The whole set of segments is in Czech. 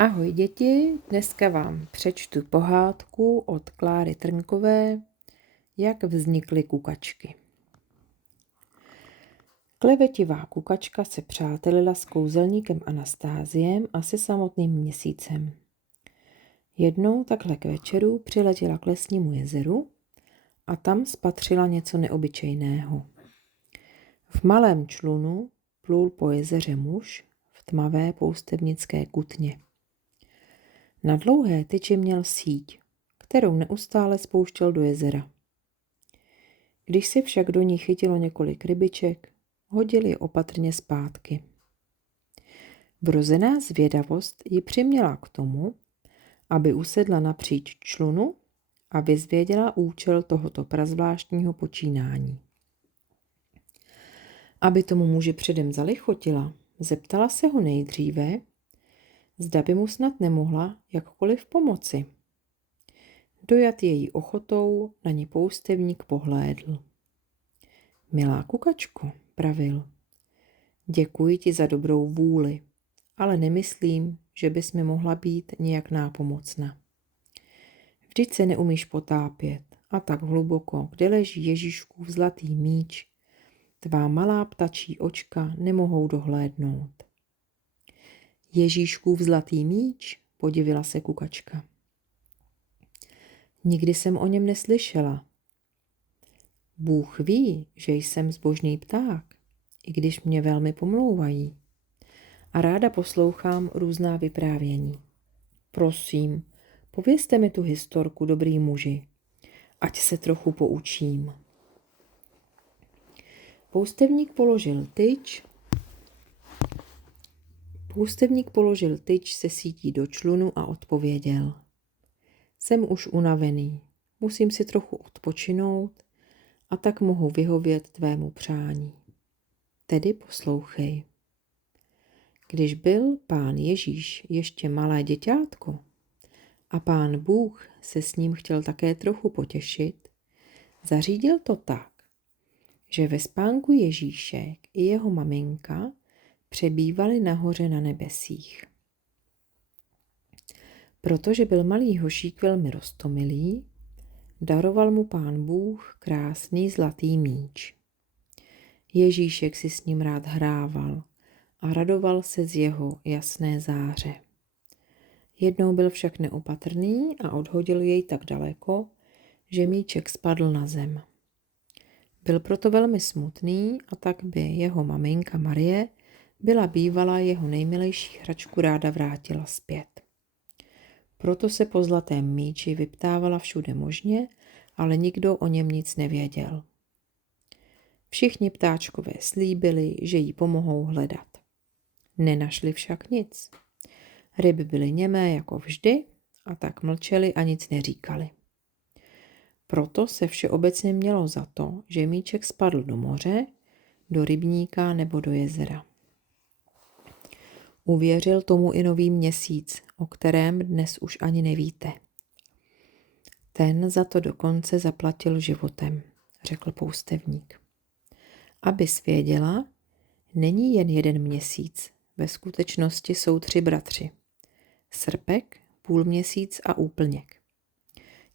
Ahoj děti, dneska vám přečtu pohádku od Kláry Trnkové, jak vznikly kukačky. Klevetivá kukačka se přátelila s kouzelníkem Anastáziem a se samotným Měsícem. Jednou takhle k večeru přiletěla k lesnímu jezeru a tam spatřila něco neobyčejného. V malém člunu plul po jezeře muž v tmavé poustevnické kutně. Na dlouhé tyči měl síť, kterou neustále spouštěl do jezera. Když si však do ní chytilo několik rybiček, hodil je opatrně zpátky. Vrozená zvědavost ji přiměla k tomu, aby usedla napříč člunu a vyzvěděla účel tohoto prazvláštního počínání. Aby tomu muži předem zalichotila, zeptala se ho nejdříve, zda by mu snad nemohla jakkoliv pomoci. Dojat její ochotou na ní poustevník pohlédl. Milá kukačko, pravil, děkuji ti za dobrou vůli, ale nemyslím, že bys mi mohla být nějak nápomocna. Vždyť se neumíš potápět a tak hluboko, kde leží Ježíškův zlatý míč, tvá malá ptačí očka nemohou dohlédnout. Ježíškův zlatý míč, podivila se kukačka. Nikdy jsem o něm neslyšela. Bůh ví, že jsem zbožný pták, i když mě velmi pomlouvají. A ráda poslouchám různá vyprávění. Prosím, povězte mi tu historku, dobrý muži, ať se trochu poučím. Poustevník položil tyč se sítí do člunu a odpověděl. Jsem už unavený, musím si trochu odpočinout a tak mohu vyhovět tvému přání. Tedy poslouchej. Když byl pán Ježíš ještě malé děťátko a pán Bůh se s ním chtěl také trochu potěšit, zařídil to tak, že ve spánku Ježíšek i jeho maminka přebývali nahoře na nebesích. Protože byl malý hošík velmi roztomilý, daroval mu pán Bůh krásný zlatý míč. Ježíšek si s ním rád hrával a radoval se z jeho jasné záře. Jednou byl však neopatrný a odhodil jej tak daleko, že míček spadl na zem. Byl proto velmi smutný a tak by jeho maminka Marie byla bývala jeho nejmilejší hračku ráda vrátila zpět. Proto se po zlatém míči vyptávala všude možně, ale nikdo o něm nic nevěděl. Všichni ptáčkové slíbili, že jí pomohou hledat. Nenašli však nic. Ryby byly němé jako vždy a tak mlčeli a nic neříkali. Proto se všeobecně mělo za to, že míček spadl do moře, do rybníka nebo do jezera. Uvěřil tomu i nový Měsíc, o kterém dnes už ani nevíte. Ten za to dokonce zaplatil životem, řekl poustevník. Abys věděla, není jen jeden Měsíc, ve skutečnosti jsou 3 bratři. Srpek, Půlměsíc a Úplněk.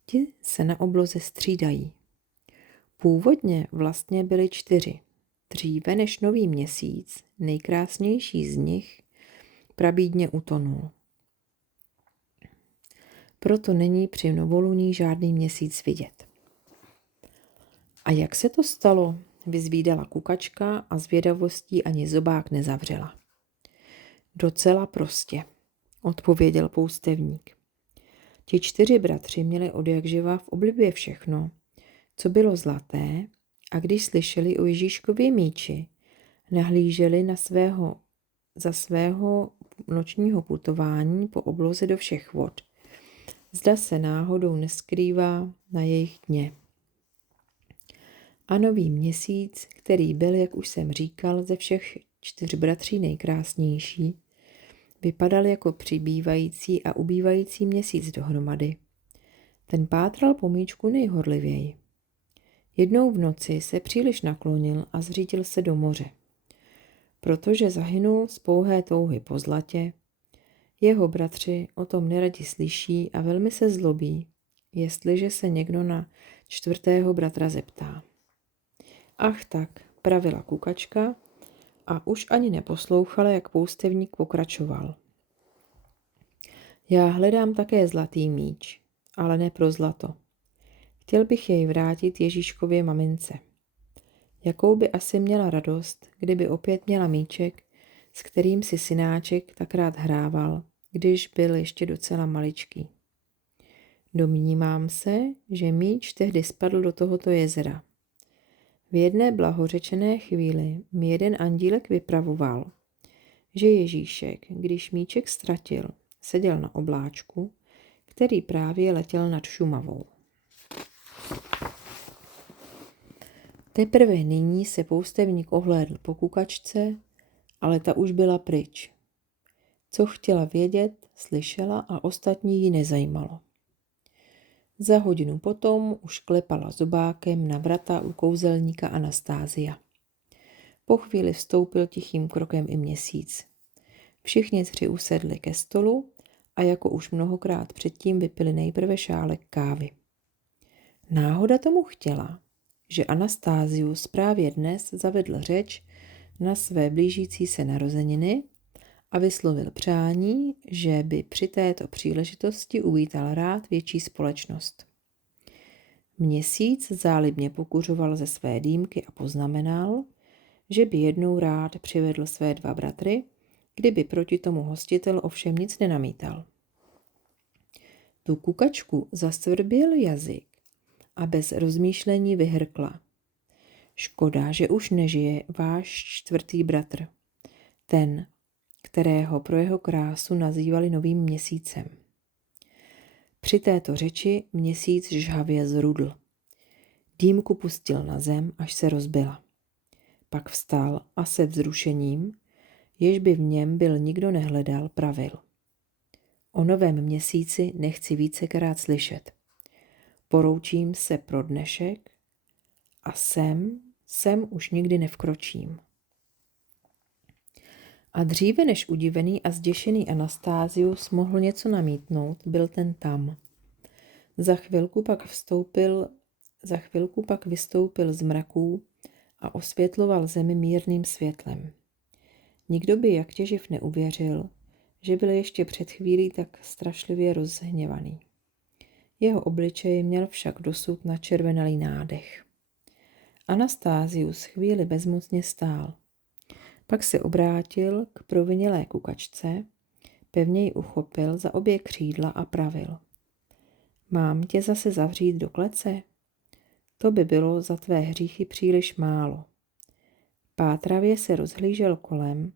Ti se na obloze střídají. Původně vlastně byli 4. Dříve než nový Měsíc, nejkrásnější z nich, prabídně utonul. Proto není při novoluní žádný měsíc vidět. A jak se to stalo, vyzvídala kukačka a zvědavostí ani zobák nezavřela. Docela prostě, odpověděl poustevník. Ti 4 bratři měli odjakživa v oblibě všechno, co bylo zlaté, a když slyšeli o Ježíškově míči, nahlíželi za svého nočního putování po obloze do všech vod. Zda se náhodou neskrývá na jejich dně. A nový Měsíc, který byl, jak už jsem říkal, ze všech 4 bratří nejkrásnější, vypadal jako přibývající a ubývající měsíc dohromady. Ten pátral po míčku nejhorlivěji. Jednou v noci se příliš naklonil a zřítil se do moře. Protože zahynul z pouhé touhy po zlatě, Jeho bratři o tom neradi slyší a velmi se zlobí, jestliže se někdo na 4. bratra zeptá. Ach tak, pravila kukačka a už ani neposlouchala, jak poustevník pokračoval. Já hledám také zlatý míč, ale ne pro zlato. Chtěl bych jej vrátit Ježíškově mamince. Jakou by asi měla radost, kdyby opět měla míček, s kterým si synáček tak rád hrával, když byl ještě docela maličký. Domnívám se, že míč tehdy spadl do tohoto jezera. V jedné blahořečené chvíli mi jeden andílek vypravoval, že Ježíšek, když míček ztratil, seděl na obláčku, který právě letěl nad Šumavou. Teprve nyní se poustevník ohlédl po kukačce, ale ta už byla pryč. Co chtěla vědět, slyšela a ostatní ji nezajímalo. Za hodinu potom už klepala zobákem na vrata u kouzelníka Anastázia. Po chvíli vstoupil tichým krokem i Měsíc. Všichni 3 usedli ke stolu a jako už mnohokrát předtím vypili nejprve šálek kávy. Náhoda tomu chtěla, že Anastázius právě dnes zavedl řeč na své blížící se narozeniny a vyslovil přání, že by při této příležitosti uvítal rád větší společnost. Měsíc zálibně pokuřoval ze své dýmky a poznamenal, že by jednou rád přivedl své 2 bratry, kdyby proti tomu hostitel ovšem nic nenamítal. Tu kukačku zasvrbil jazyk a bez rozmýšlení vyhrkla. Škoda, že už nežije váš 4. bratr, ten, kterého pro jeho krásu nazývali novým měsícem. Při této řeči Měsíc žhavě zrudl. Dýmku pustil na zem, až se rozbila. Pak vstal a se vzrušením, jež by v něm byl nikdo nehledal, pravil. O novém měsíci nechci vícekrát slyšet. Poroučím se pro dnešek a sem už nikdy nevkročím. A dříve než udivený a zděšený Anastázius mohl něco namítnout, byl ten tam. Za chvilku pak vystoupil z mraků a osvětloval zemi mírným světlem. Nikdo by jak těživ neuvěřil, že byl ještě před chvílí tak strašlivě rozhněvaný. Jeho obličej měl však dosud načervenalý nádech. Anastázius chvíli bezmocně stál. Pak se obrátil k provinělé kukačce, pevně ji uchopil za obě křídla a pravil. Mám tě zase zavřít do klece? To by bylo za tvé hříchy příliš málo. Pátravě se rozhlížel kolem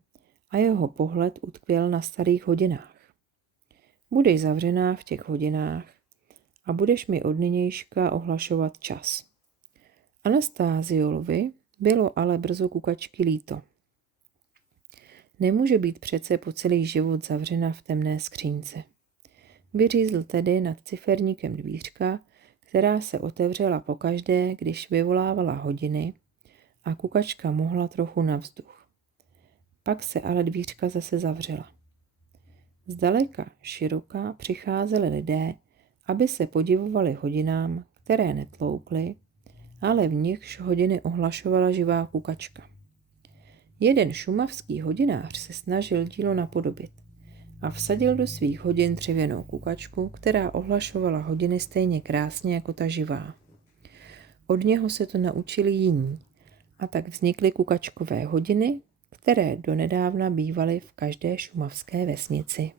a jeho pohled utkvěl na starých hodinách. Budeš zavřená v těch hodinách a budeš mi od nynějška ohlašovat čas. Anastáziolovi bylo ale brzo kukačky líto. Nemůže být přece po celý život zavřena v temné skřínce. Vyřízl tedy nad ciferníkem dvířka, která se otevřela pokaždé, když vyvolávala hodiny a kukačka mohla trochu na vzduch. Pak se ale dvířka zase zavřela. Zdaleka široká přicházeli lidé, aby se podivovali hodinám, které netloukly, ale v nichž hodiny ohlašovala živá kukačka. Jeden šumavský hodinář se snažil dílo napodobit a vsadil do svých hodin dřevěnou kukačku, která ohlašovala hodiny stejně krásně jako ta živá. Od něho se to naučili jiní a tak vznikly kukačkové hodiny, které donedávna bývaly v každé šumavské vesnici.